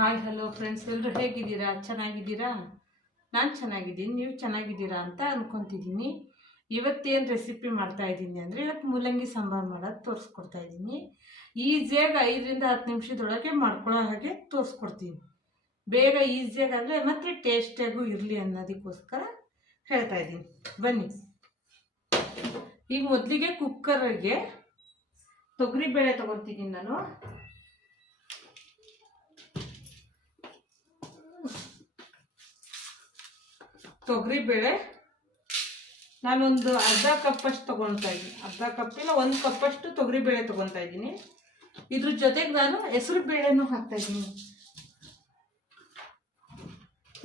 Hi hello friends ಎಲ್ಲರೂ ಹೇಗಿದ್ದೀರಾ? ಚೆನ್ನಾಗಿದ್ದೀರಾ? ನಾನು ಚೆನ್ನಾಗಿದ್ದೀನಿ. ನೀವು ಚೆನ್ನಾಗಿದ್ದೀರಾ ಅಂತ ಅಂದ್ಕೊತಿದ್ದೀನಿ ಇವತ್ತೇನು ರೆಸಿಪಿ ಮಾಡ್ತಾ ಇದ್ದೀನಿ ಅಂದರೆ ಇವತ್ತು ಮೂಲಂಗಿ ಸಾಂಬಾರು ಮಾಡೋದು ತೋರಿಸ್ಕೊಡ್ತಾ ಇದ್ದೀನಿ. ಈಸಿಯಾಗಿ ಐದರಿಂದ ಹತ್ತು ನಿಮಿಷದೊಳಗೆ ಮಾಡ್ಕೊಳ್ಳೋ ಹಾಗೆ ತೋರಿಸ್ಕೊಡ್ತೀನಿ. ಬೇಗ ಈಸಿಯಾಗಿ ಆಗಲಿ ಮತ್ತು ಟೇಸ್ಟಿಯಾಗೂ ಇರಲಿ ಅನ್ನೋದಕ್ಕೋಸ್ಕರ ಹೇಳ್ತಾ ಇದ್ದೀನಿ. ಬನ್ನಿ. ಈಗ ಮೊದಲಿಗೆ ಕುಕ್ಕರ್ಗೆ ತೊಗರಿಬೇಳೆ ತೊಗೊತಿದ್ದೀನಿ ನಾನು. ತೊಗರಿಬೇಳೆ ನಾನೊಂದು ಅರ್ಧ ಕಪ್ಪಷ್ಟು ತೊಗೊಳ್ತಾ ಇದ್ದೀನಿ. ಅರ್ಧ ಕಪ್ ಇಲ್ಲ, ಒಂದು ಕಪ್ಪಷ್ಟು ತೊಗರಿಬೇಳೆ ತೊಗೊತಾ ಇದ್ದೀನಿ. ಇದ್ರ ಜೊತೆಗೆ ನಾನು ಹೆಸರು ಬೇಳೆನೂ ಹಾಕ್ತಾ ಇದ್ದೀನಿ.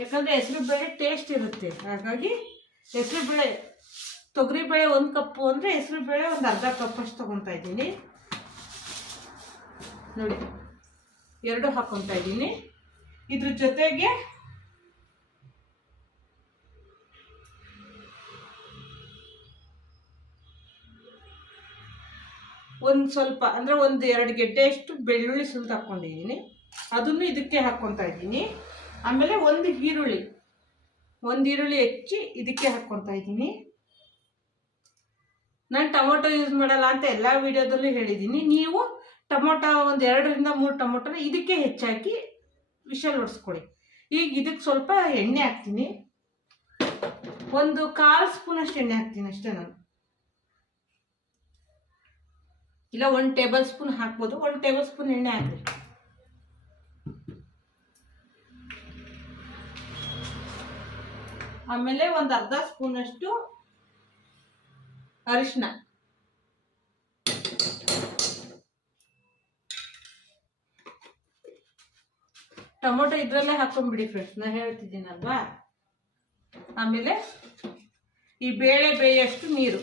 ಯಾಕಂದರೆ ಹೆಸರು ಬೇಳೆ ಟೇಸ್ಟ್ ಇರುತ್ತೆ. ಹಾಗಾಗಿ ಹೆಸರು ಬೇಳೆ ತೊಗರಿಬೇಳೆ ಒಂದು ಕಪ್ಪು ಅಂದರೆ ಹೆಸರು ಬೇಳೆ ಒಂದು ಅರ್ಧ ಕಪ್ಪಷ್ಟು ತೊಗೊತಾ ಇದ್ದೀನಿ. ನೋಡಿ, ಎರಡು ಹಾಕೊತಾ ಇದ್ದೀನಿ. ಇದ್ರ ಜೊತೆಗೆ ಒಂದು ಸ್ವಲ್ಪ, ಅಂದರೆ ಒಂದು ಎರಡು ಗೆಡ್ಡೆಯಷ್ಟು ಬೆಳ್ಳುಳ್ಳಿ ಸುಲ್ತು ಹಾಕ್ಕೊಂಡಿದ್ದೀನಿ ಅದನ್ನು ಇದಕ್ಕೆ ಹಾಕ್ಕೊತಾ ಇದ್ದೀನಿ. ಆಮೇಲೆ ಒಂದು ಈರುಳ್ಳಿ ಒಂದು ಈರುಳ್ಳಿ ಹೆಚ್ಚಿ ಇದಕ್ಕೆ ಹಾಕ್ಕೊತಾ ಇದ್ದೀನಿ. ನಾನು ಟೊಮೊಟೊ ಯೂಸ್ ಮಾಡಲ್ಲ ಅಂತ ಎಲ್ಲ ವಿಡಿಯೋದಲ್ಲೂ ಹೇಳಿದ್ದೀನಿ. ನೀವು ಟೊಮೊಟೊ ಒಂದು ಎರಡರಿಂದ ಮೂರು ಟೊಮೊಟೊನ ಇದಕ್ಕೆ ಹೆಚ್ಚಾಕಿ ವಿಷಲ್ ಹೊಡಿಸ್ಕೊಳ್ಳಿ ಈಗ ಇದಕ್ಕೆ ಸ್ವಲ್ಪ ಎಣ್ಣೆ ಹಾಕ್ತೀನಿ. ಒಂದು ಕಾಲು ಸ್ಪೂನಷ್ಟು ಎಣ್ಣೆ ಹಾಕ್ತೀನಿ ಅಷ್ಟೇ ನಾನು. ಇಲ್ಲ, ಒಂದು ಟೇಬಲ್ ಸ್ಪೂನ್ ಹಾಕ್ಬೋದು, ಒಂದು ಟೇಬಲ್ ಸ್ಪೂನ್ ಎಣ್ಣೆ ಹಾಕಿ ಆಮೇಲೆ ಒಂದು ಅರ್ಧ ಸ್ಪೂನಷ್ಟು ಅರಿಶಿನ ಟೊಮೊಟೊ ಇದ್ರಲ್ಲೇ ಹಾಕೊಂಡ್ಬಿಡಿ ಫ್ರೆಂಡ್ಸ್ ನಾ ಹೇಳ್ತಿದ್ದೀನಲ್ವಾ? ಆಮೇಲೆ ಈ ಬೇಳೆ ಬೇಯಷ್ಟು ನೀರು.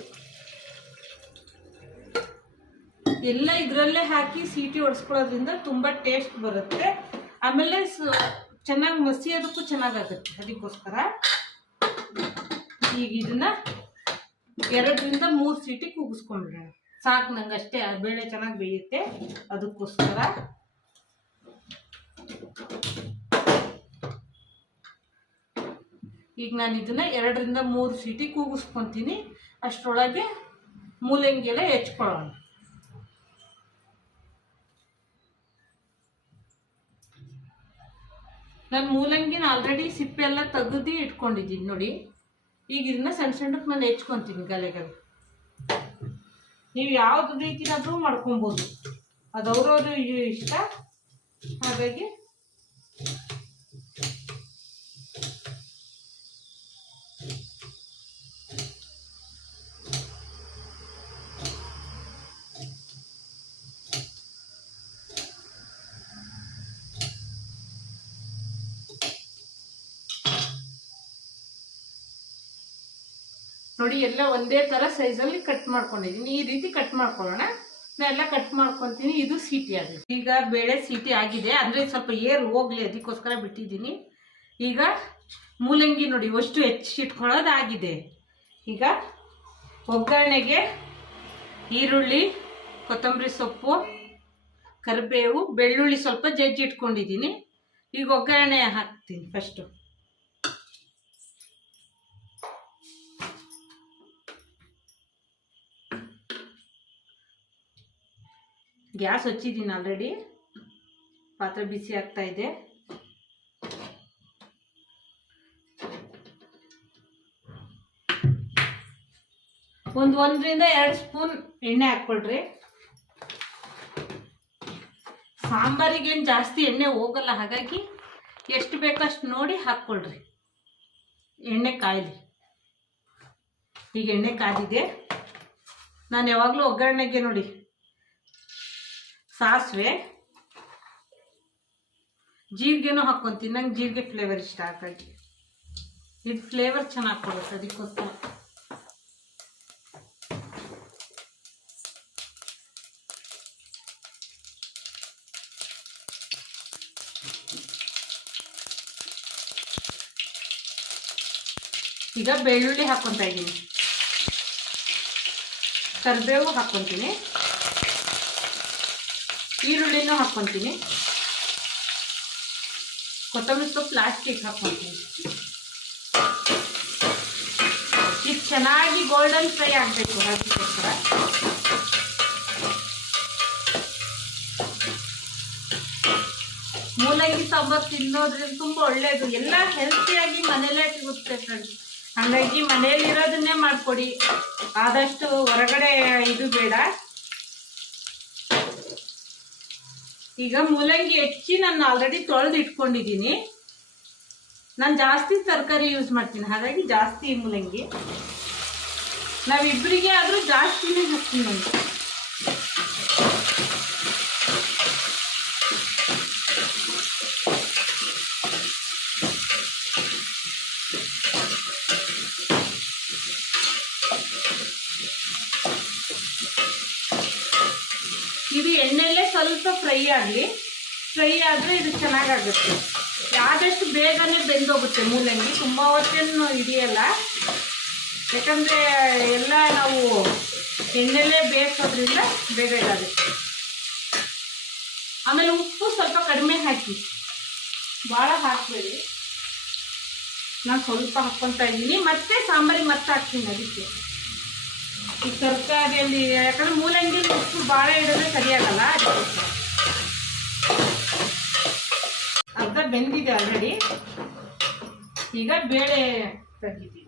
ಎಲ್ಲ ಇದರಲ್ಲೇ ಹಾಕಿ ಸೀಟಿ ಹೊಡೆಸ್ಕೊಳ್ಳೋದ್ರಿಂದ ತುಂಬ ಟೇಸ್ಟ್ ಬರುತ್ತೆ. ಆಮೇಲೆ ಚೆನ್ನಾಗಿ ಮಸಿಯೋದಕ್ಕೂ ಚೆನ್ನಾಗಾಗುತ್ತೆ ಅದಕ್ಕೋಸ್ಕರ. ಈಗ ಇದನ್ನ ಎರಡರಿಂದ ಮೂರು ಸೀಟಿ ಕೂಗಿಸ್ಕೊಂಡ್ಬಿಡೋಣ. ಸಾಕು ನಂಗೆ ಅಷ್ಟೇ ಬೇಳೆ ಚೆನ್ನಾಗಿ ಬೇಯುತ್ತೆ ಅದಕ್ಕೋಸ್ಕರ. ಈಗ ನಾನು ಇದನ್ನ ಎರಡರಿಂದ ಮೂರು ಸೀಟಿ ಕೂಗಿಸ್ಕೊತೀನಿ. ಅಷ್ಟರೊಳಗೆ ಮೂಲಂಗಿ ಎಲ್ಲ ಹೆಚ್ಕೊಳ್ಳೋಣ. ನಾನು ಮೂಲಂಗಿನ ಆಲ್ರೆಡಿ ಸಿಪ್ಪೆ ಎಲ್ಲ ತೆಗೆದು ಇಟ್ಕೊಂಡಿದ್ದೀನಿ ನೋಡಿ. ಈಗ ಇದನ್ನ ಸಣ್ಣ ಸಣ್ಣಕ್ಕೆ ನಾನು ಹೆಚ್ಕೊತೀನಿ ಗಲೆಗಳು ನೀವು ಯಾವ್ದು ರೀತಿನಾದ್ರೂ ಮಾಡ್ಕೊಬೋದು. ಅದು ಅವ್ರವ್ರ ಇಷ್ಟ. ಹಾಗಾಗಿ ನೋಡಿ, ಎಲ್ಲ ಒಂದೇ ಥರ ಸೈಜಲ್ಲಿ ಕಟ್ ಮಾಡ್ಕೊಂಡಿದ್ದೀನಿ. ಈ ರೀತಿ ಕಟ್ ಮಾಡ್ಕೊಳ್ಳೋಣ. ನಾ ಎಲ್ಲ ಕಟ್ ಮಾಡ್ಕೊತೀನಿ. ಇದು ಸೀಟಿ ಆಗಿದೆ. ಈಗ ಬೇಳೆ ಸೀಟಿ ಆಗಿದೆ. ಅಂದರೆ ಸ್ವಲ್ಪ ಏರು ಹೋಗ್ಲಿ, ಅದಕ್ಕೋಸ್ಕರ ಬಿಟ್ಟಿದ್ದೀನಿ. ಈಗ ಮೂಲಂಗಿ ನೋಡಿ, ಅಷ್ಟು ಹೆಚ್ಚಿಟ್ಕೊಳ್ಳೋದಾಗಿದೆ. ಈಗ ಒಗ್ಗರಣೆಗೆ ಈರುಳ್ಳಿ, ಕೊತ್ತಂಬರಿ ಸೊಪ್ಪು, ಕರಿಬೇವು, ಬೆಳ್ಳುಳ್ಳಿ ಸ್ವಲ್ಪ ಜಜ್ಜಿ ಇಟ್ಕೊಂಡಿದ್ದೀನಿ ಈಗ ಒಗ್ಗರಣೆ ಹಾಕ್ತೀನಿ ಫಸ್ಟು ಗ್ಯಾಸ್ ಹಚ್ಚಿದ್ದೀನಿ ಆಲ್ರೆಡಿ. ಪಾತ್ರೆ ಬಿಸಿ ಆಗ್ತಾ ಇದೆ. ಒಂದು ಒಂದರಿಂದ ಎರಡು ಸ್ಪೂನ್ ಎಣ್ಣೆ ಹಾಕ್ಕೊಳ್ರಿ. ಸಾಂಬಾರಿಗೇನು ಜಾಸ್ತಿ ಎಣ್ಣೆ ಹೋಗಲ್ಲ, ಹಾಗಾಗಿ ಎಷ್ಟು ಬೇಕಷ್ಟು ನೋಡಿ ಹಾಕ್ಕೊಳ್ರಿ. ಎಣ್ಣೆ ಕಾಯಲಿ. ಈಗ ಎಣ್ಣೆ ಕಾದಿದೆ ನಾನು ಯಾವಾಗಲೂ ಒಗ್ಗರಣೆಗೆ ನೋಡಿ. ಸಾಸಿವೆ. ಜೀರಿಗೆನೂ ಹಾಕ್ಕೊಂತೀನಿ ನಂಗೆ ಜೀರಿಗೆ ಫ್ಲೇವರ್ ಇಷ್ಟ ಹಾಗಾಗಿ ಇದು ಫ್ಲೇವರ್ ಚೆನ್ನಾಗಿ ಕೊಡುತ್ತೆ ಅದಕ್ಕೋಸ್ಕರ. ಈಗ ಬೆಳ್ಳುಳ್ಳಿ ಹಾಕ್ಕೊತಾ ಇದ್ದೀನಿ ಕರಿಬೇವು ಹಾಕ್ಕೊತೀನಿ ಈರುಳ್ಳಿನೂ ಹಾಕ್ಕೊತೀನಿ. ಕೊತ್ತಂಬರಿ ಸೊಪ್ಪು ಲಾಸ್ಟಿಗೆ ಹಾಕ್ಕೊತೀನಿ. ಇದು ಚೆನ್ನಾಗಿ ಗೋಲ್ಡನ್ ಫ್ರೈ ಆಗಬೇಕು ಅದಕ್ಕೋಸ್ಕರ ಮೂಲಂಗಿ ಸಾಂಬಾರು ತಿನ್ನೋದ್ರಿಂದ ತುಂಬ ಒಳ್ಳೆಯದು ಎಲ್ಲ ಹೆಲ್ತಿಯಾಗಿ ಮನೆಯಲ್ಲೇ ಸಿಗುತ್ತೆ ಫ್ರೆಂಡ್ಸ್ ಹಾಗಾಗಿ ಮನೆಯಲ್ಲಿರೋದನ್ನೇ ಮಾಡಿಕೊಡಿ. ಆದಷ್ಟು ಹೊರಗಡೆ ಇದು ಬೇಡ. ಈಗ ಮೂಲಂಗಿ ಹೆಚ್ಚಿ ನಾನು ಆಲ್ರೆಡಿ ತೊಳೆದು ಇಟ್ಕೊಂಡಿದ್ದೀನಿ. ನಾನು ಜಾಸ್ತಿ ತರಕಾರಿ ಯೂಸ್ ಮಾಡ್ತೀನಿ. ಹಾಗಾಗಿ ಜಾಸ್ತಿ ಮೂಲಂಗಿ. ನಾವಿಬ್ಬರಿಗೆ ಆದರೂ ಜಾಸ್ತಿನೇ ಹಾಕ್ತೀನಿ ನಾನು. ಇದು ಎಣ್ಣೆಲ್ಲೇ ಸ್ವಲ್ಪ ಫ್ರೈ ಆಗಲಿ. ಫ್ರೈ ಆದರೆ ಇದು ಚೆನ್ನಾಗಾಗುತ್ತೆ. ಆದಷ್ಟು ಬೇಗನೆ ಬೆಂದೋಗುತ್ತೆ ಮೂಲಂಗಿ. ತುಂಬ ಹೊತ್ತೇನು ಹಿಡಿಯಲ್ಲ. ಯಾಕಂದರೆ ಎಲ್ಲ ನಾವು ಎಣ್ಣೆಲ್ಲೇ ಬೇಯಿಸೋದ್ರಿಂದ ಬೇಗ ಇದಾಗುತ್ತೆ. ಆಮೇಲೆ ಉಪ್ಪು ಸ್ವಲ್ಪ ಕಡಿಮೆ ಹಾಕಿ. ಭಾಳ ಹಾಕಬೇಡಿ. ನಾನು ಸ್ವಲ್ಪ ಹಾಕ್ಕೊತಾ ಇದ್ದೀನಿ. ಮತ್ತೆ ಸಾಂಬಾರಿಗೆ ಮತ್ತೆ ಹಾಕ್ತೀನಿ ಅದಕ್ಕೆ. ಈ ತರಕಾರಿಯಲ್ಲಿ, ಯಾಕಂದ್ರೆ ಮೂಲಂಗಿ ಉಪ್ಪು ಭಾಳ ಇಡೋದ್ರೆ ಸರಿಯಾಗಲ್ಲ. ಅರ್ಧ ಬೆಂದಿದೆ ಆಲ್ರೆಡಿ ಈಗ ಬೇಳೆ ತೆಗಿತೀವಿ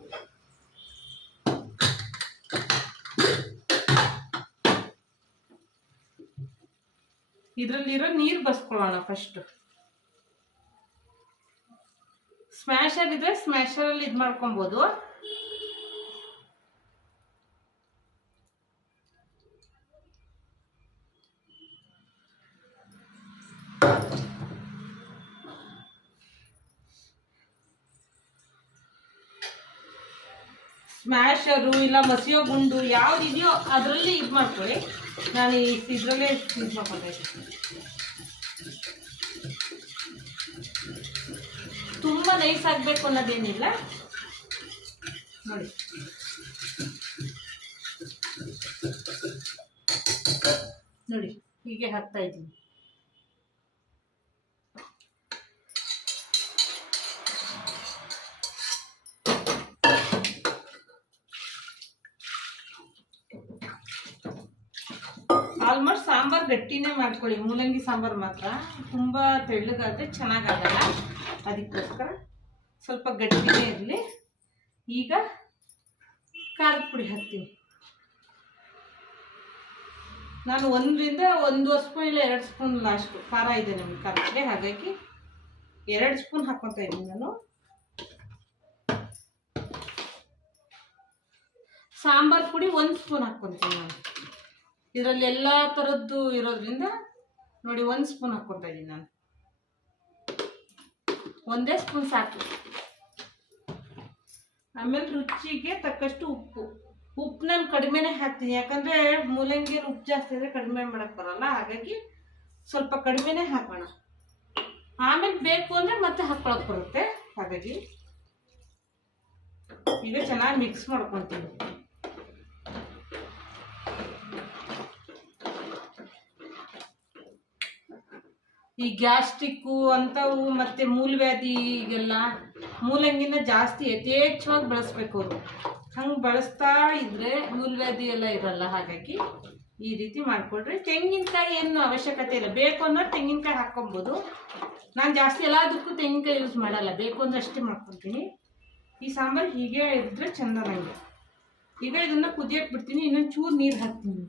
ಇದರಲ್ಲಿರೋ ನೀರು ಬಸ್ಕೊಳ್ಳೋಣ ಫಸ್ಟ್ ಸ್ಮ್ಯಾಶರ್ ಇದ್ರೆ ಸ್ಮ್ಯಾಶರಲ್ಲಿ ಇದು ಮಾಡ್ಕೊಬೋದು ಸ್ಮ್ಯಾಶರು ಇಲ್ಲ, ಮಸಿಯೋ ಗುಂಡು ಯಾವ್ದಿದೆಯೋ ಅದರಲ್ಲಿ ಇದು ಮಾಡ್ಕೊಳ್ಳಿ. ನಾನು ಇದರಲ್ಲೇ ಇದು ಮಾಡ್ಕೊತಾ ಇದ್ದೀನಿ. ತುಂಬ ನೈಸ್ ಆಗಬೇಕು ಅನ್ನೋದೇನಿಲ್ಲ. ನೋಡಿ. ನೋಡಿ, ಹೀಗೆ ಹಾಕ್ತಾ ಇದ್ದೀನಿ. ಆಲ್ಮೋಸ್ಟ್ ಸಾಂಬಾರ್ ಗಟ್ಟಿನೇ ಮಾಡ್ಕೊಳ್ಳಿ. ಮೂಲಂಗಿ ಸಾಂಬಾರು ಮಾತ್ರ. ತುಂಬ ತೆಳ್ಳಗಾದ್ರೆ ಚೆನ್ನಾಗಾಗಲ್ಲ. ಅದಕ್ಕೋಸ್ಕರ ಸ್ವಲ್ಪ ಗಟ್ಟಿನೇ ಇರಲಿ. ಈಗ ಖಾರದ ಪುಡಿ ಹಾಕ್ತೀನಿ. ನಾನು ಒಂದರಿಂದ ಒಂದು ಸ್ಪೂನ್ ಇಲ್ಲ ಎರಡು ಸ್ಪೂನ್ ಲಾಸ್ಟ್ ಖಾರ ಇದೆ ನಮಗೆ ಖಾರ ಪುಡಿ. ಹಾಗಾಗಿ ಎರಡು ಸ್ಪೂನ್ ಹಾಕ್ಕೊತಾ ಇದ್ದೀನಿ ನಾನು. ಸಾಂಬಾರ್ ಪುಡಿ ಒಂದು ಸ್ಪೂನ್ ಹಾಕ್ಕೊತೀನಿ ನಾನು. ಇದರಲ್ಲಿ ಎಲ್ಲ ಥರದ್ದು ಇರೋದ್ರಿಂದ ನೋಡಿ ಒಂದು ಸ್ಪೂನ್ ಹಾಕ್ಕೊತಾ ಇದ್ದೀನಿ ನಾನು. ಒಂದೇ ಸ್ಪೂನ್ ಸಾಕು. ಆಮೇಲೆ ರುಚಿಗೆ ತಕ್ಕಷ್ಟು ಉಪ್ಪು. ಉಪ್ಪು ನಾನು ಕಡಿಮೆನೇ ಹಾಕ್ತೀನಿ, ಯಾಕಂದರೆ ಮೂಲಂಗಿ ಉಪ್ಪು ಜಾಸ್ತಿ ಅಂದರೆ ಕಡಿಮೆ ಮಾಡೋಕ್ಕೆ ಬರಲ್ಲ, ಹಾಗಾಗಿ ಸ್ವಲ್ಪ ಕಡಿಮೆನೇ ಹಾಕೋಣ. ಆಮೇಲೆ ಬೇಕು ಅಂದರೆ ಮತ್ತೆ ಹಾಕ್ಕೊಳಕ್ಕೆ ಬರುತ್ತೆ, ಹಾಗಾಗಿ ಈಗ ಚೆನ್ನಾಗಿ ಮಿಕ್ಸ್ ಮಾಡ್ಕೊತೀನಿ. ಈ ಗ್ಯಾಸ್ಟ್ರಿಕ್ಕು ಅಂಥವು ಮತ್ತು ಮೂಲವ್ಯಾಧಿಗೆಲ್ಲ ಮೂಲಂಗಿನ ಜಾಸ್ತಿ ಯಥೇಚ್ಛವಾಗಿ ಬಳಸ್ಬೇಕು ಅವರು. ಹಂಗೆ ಬಳಸ್ತಾ ಇದ್ರೆ ಮೂಲವ್ಯಾಧಿ ಎಲ್ಲ ಇರಲ್ಲ ಹಾಗಾಗಿ ಈ ರೀತಿ ಮಾಡಿಕೊಡ್ರಿ ತೆಂಗಿನಕಾಯಿ ಏನು ಅವಶ್ಯಕತೆ ಇಲ್ಲ. ಬೇಕು ಅನ್ನೋರು ತೆಂಗಿನಕಾಯಿ ಹಾಕ್ಕೊಬೋದು. ನಾನು ಜಾಸ್ತಿ ಎಲ್ಲದಕ್ಕೂ ತೆಂಗಿನಕಾಯಿ ಯೂಸ್ ಮಾಡಲ್ಲ. ಬೇಕು ಅಂದ್ರೆ ಅಷ್ಟೇ ಮಾಡ್ಕೊತೀನಿ. ಈ ಸಾಂಬಾರು ಹೀಗೆ ಇದ್ರೆ ಚಂದ ನನಗೆ ಈಗ ಇದನ್ನು ಕುದಿಯಕ್ಕೆ ಬಿಡ್ತೀನಿ. ಇನ್ನೊಂದು ಚೂರು ನೀರು ಹಾಕ್ತೀನಿ.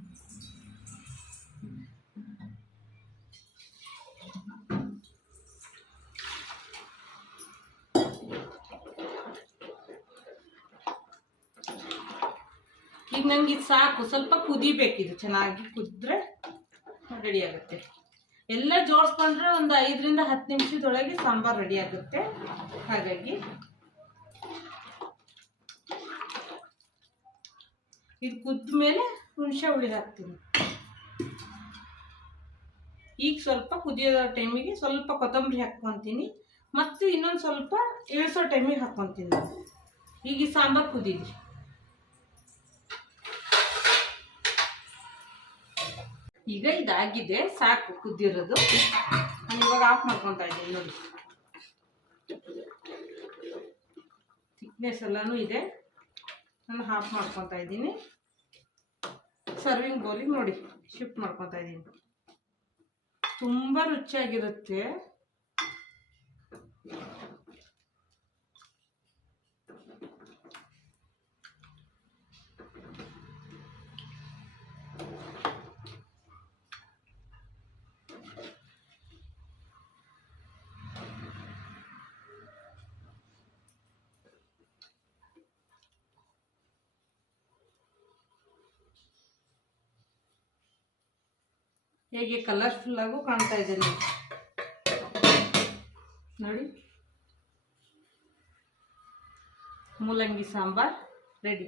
ಈಗ ನಂಗೆ ಇದು ಸಾಕು. ಸ್ವಲ್ಪ ಕುದಿಬೇಕಿದು. ಚೆನ್ನಾಗಿ ಕುದ್ರೆ ರೆಡಿ ಆಗುತ್ತೆ. ಎಲ್ಲ ಜೋಡಿಸ್ಕೊಂಡ್ರೆ ಒಂದು ಐದರಿಂದ ಹತ್ತು ನಿಮಿಷದೊಳಗೆ ಸಾಂಬಾರು ರೆಡಿ ಆಗುತ್ತೆ. ಹಾಗಾಗಿ ಇದು ಕುದ್ದ ಮೇಲೆ ಹುಣಸೆ ಹುಳಿ ಹಾಕ್ತೀನಿ. ಈಗ ಸ್ವಲ್ಪ ಕುದಿಯೋ ಟೈಮಿಗೆ ಸ್ವಲ್ಪ ಕೊತ್ತಂಬರಿ ಹಾಕ್ಕೊತೀನಿ. ಮತ್ತು ಇನ್ನೊಂದು ಸ್ವಲ್ಪ ಇಳಿಸೋ ಟೈಮಿಗೆ ಹಾಕ್ಕೊತೀನಿ. ಈಗ ಈ ಸಾಂಬಾರು ಕುದೀಲಿ ಈಗ ಇದಾಗಿದೆ, ಸಾಕು, ಕುದ್ದಿರೋದು. ನಾನು ಇವಾಗ ಆಫ್ ಮಾಡ್ಕೊತಾ ಇದ್ದೀನಿ ನೋಡಿ. ಥಿಕ್ನೆಸ್ ಎಲ್ಲನೂ ಇದೆ. ನಾನು ಆಫ್ ಮಾಡ್ಕೊತಾ ಇದ್ದೀನಿ. ಸರ್ವಿಂಗ್ ಬೌಲಿಗೆ ನೋಡಿ ಶಿಫ್ಟ್ ಮಾಡ್ಕೊತಾ ಇದ್ದೀನಿ. ತುಂಬ ರುಚಿಯಾಗಿರುತ್ತೆ. ಹೇಗೆ ಕಲರ್ಫುಲ್ ಆಗೂ ಕಾಣ್ತಾ ಇದೆ ನೋಡಿ. ನೋಡಿ. ಮೂಲಂಗಿ ಸಾಂಬಾರ್ ರೆಡಿ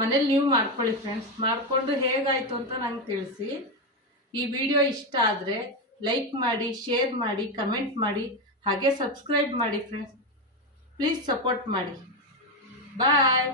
ಮನೇಲಿ ನೀವು ಮಾಡ್ಕೊಳ್ಳಿ ಫ್ರೆಂಡ್ಸ್ ಮಾಡಿಕೊಂಡು ಹೇಗಾಯಿತು ಅಂತ ನಂಗೆ ತಿಳಿಸಿ. ಈ ವಿಡಿಯೋ ಇಷ್ಟ ಆದರೆ ಲೈಕ್ ಮಾಡಿ ಶೇರ್ ಮಾಡಿ ಕಮೆಂಟ್ ಮಾಡಿ, ಹಾಗೆ ಸಬ್ಸ್ಕ್ರೈಬ್ ಮಾಡಿ ಫ್ರೆಂಡ್ಸ್ ಪ್ಲೀಸ್ ಸಪೋರ್ಟ್ ಮಾಡಿ. ಬಾಯ್